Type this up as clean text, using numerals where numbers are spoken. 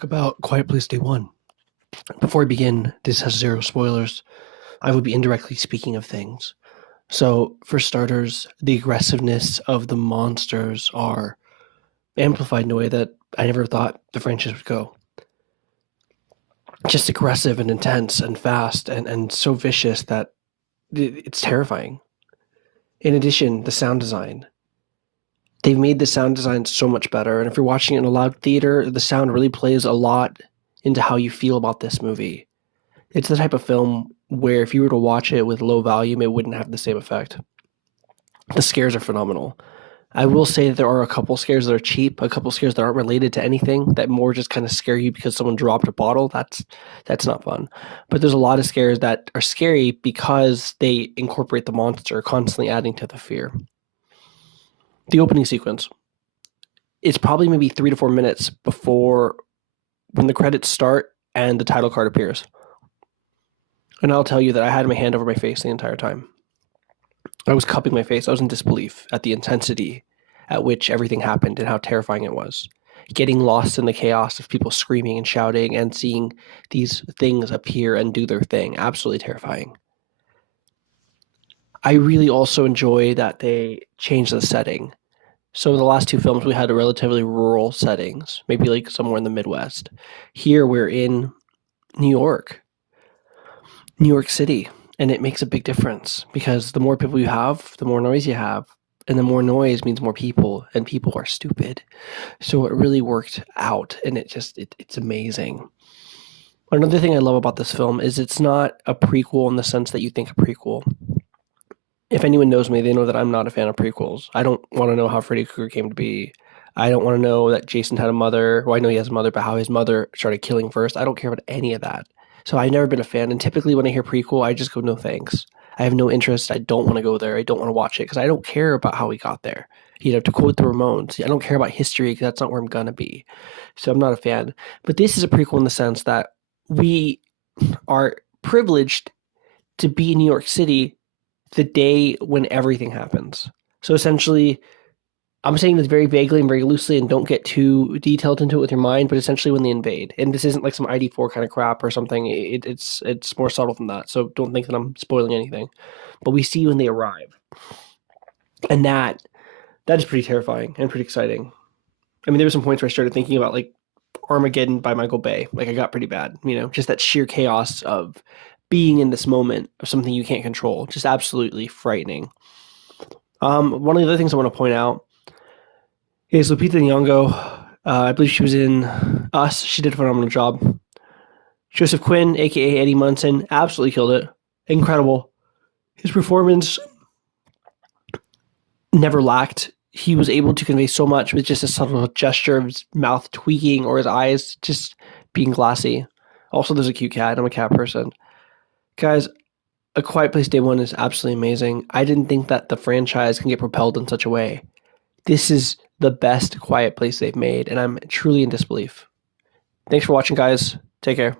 About Quiet Place Day One. Before I begin, this has zero spoilers. I will be indirectly speaking of things. So, for starters, the aggressiveness of the monsters are amplified in a way that I never thought the franchise would go. Just aggressive and intense and fast and so vicious that it's terrifying. In addition, the sound design. They've made the sound design so much better. And if you're watching it in a loud theater, the sound really plays a lot into how you feel about this movie. It's the type of film where if you were to watch it with low volume, it wouldn't have the same effect. The scares are phenomenal. I will say that there are a couple scares that are cheap, a couple scares that aren't related to anything, that more just kind of scare you because someone dropped a bottle. That's not fun. But there's a lot of scares that are scary because they incorporate the monster, constantly adding to the fear. The opening sequence. It's probably maybe 3 to 4 minutes before when the credits start and the title card appears. And I'll tell you that I had my hand over my face the entire time. I was cupping my face. I was in disbelief at the intensity at which everything happened and how terrifying it was. Getting lost in the chaos of people screaming and shouting and seeing these things appear and do their thing. Absolutely terrifying. I really also enjoy that they changed the setting. So in the last two films, we had a relatively rural settings, maybe like somewhere in the Midwest. Here we're in New York City, and it makes a big difference because the more people you have, the more noise you have, and the more noise means more people, and people are stupid. So it really worked out, and it's amazing. Another thing I love about this film is it's not a prequel in the sense that you think a prequel. If anyone knows me, they know that I'm not a fan of prequels. I don't want to know how Freddy Krueger came to be. I don't want to know that Jason had a mother. Well, I know he has a mother, but how his mother started killing first. I don't care about any of that. So I've never been a fan. And typically when I hear prequel, I just go, no thanks. I have no interest. I don't want to go there. I don't want to watch it because I don't care about how he got there. To quote the Ramones, I don't care about history because that's not where I'm going to be. So I'm not a fan. But this is a prequel in the sense that we are privileged to be in New York City the day when everything happens. So essentially, I'm saying this very vaguely and very loosely and don't get too detailed into it with your mind, but essentially when they invade. And this isn't like some ID4 kind of crap or something. It's more subtle than that. So don't think that I'm spoiling anything. But we see when they arrive. And that is pretty terrifying and pretty exciting. I mean, there were some points where I started thinking about like Armageddon by Michael Bay. Like I got pretty bad, just that sheer chaos of being in this moment of something you can't control. Just absolutely frightening. One of the other things I want to point out is Lupita Nyong'o. I believe she was in Us. She did a phenomenal job. Joseph Quinn, aka Eddie Munson, absolutely killed it. Incredible. His performance never lacked. He was able to convey so much with just a subtle gesture of his mouth tweaking or his eyes just being glassy. Also, there's a cute cat. I'm a cat person. Guys, A Quiet Place Day One is absolutely amazing. I didn't think that the franchise can get propelled in such a way. This is the best Quiet Place they've made, and I'm truly in disbelief. Thanks for watching, guys. Take care.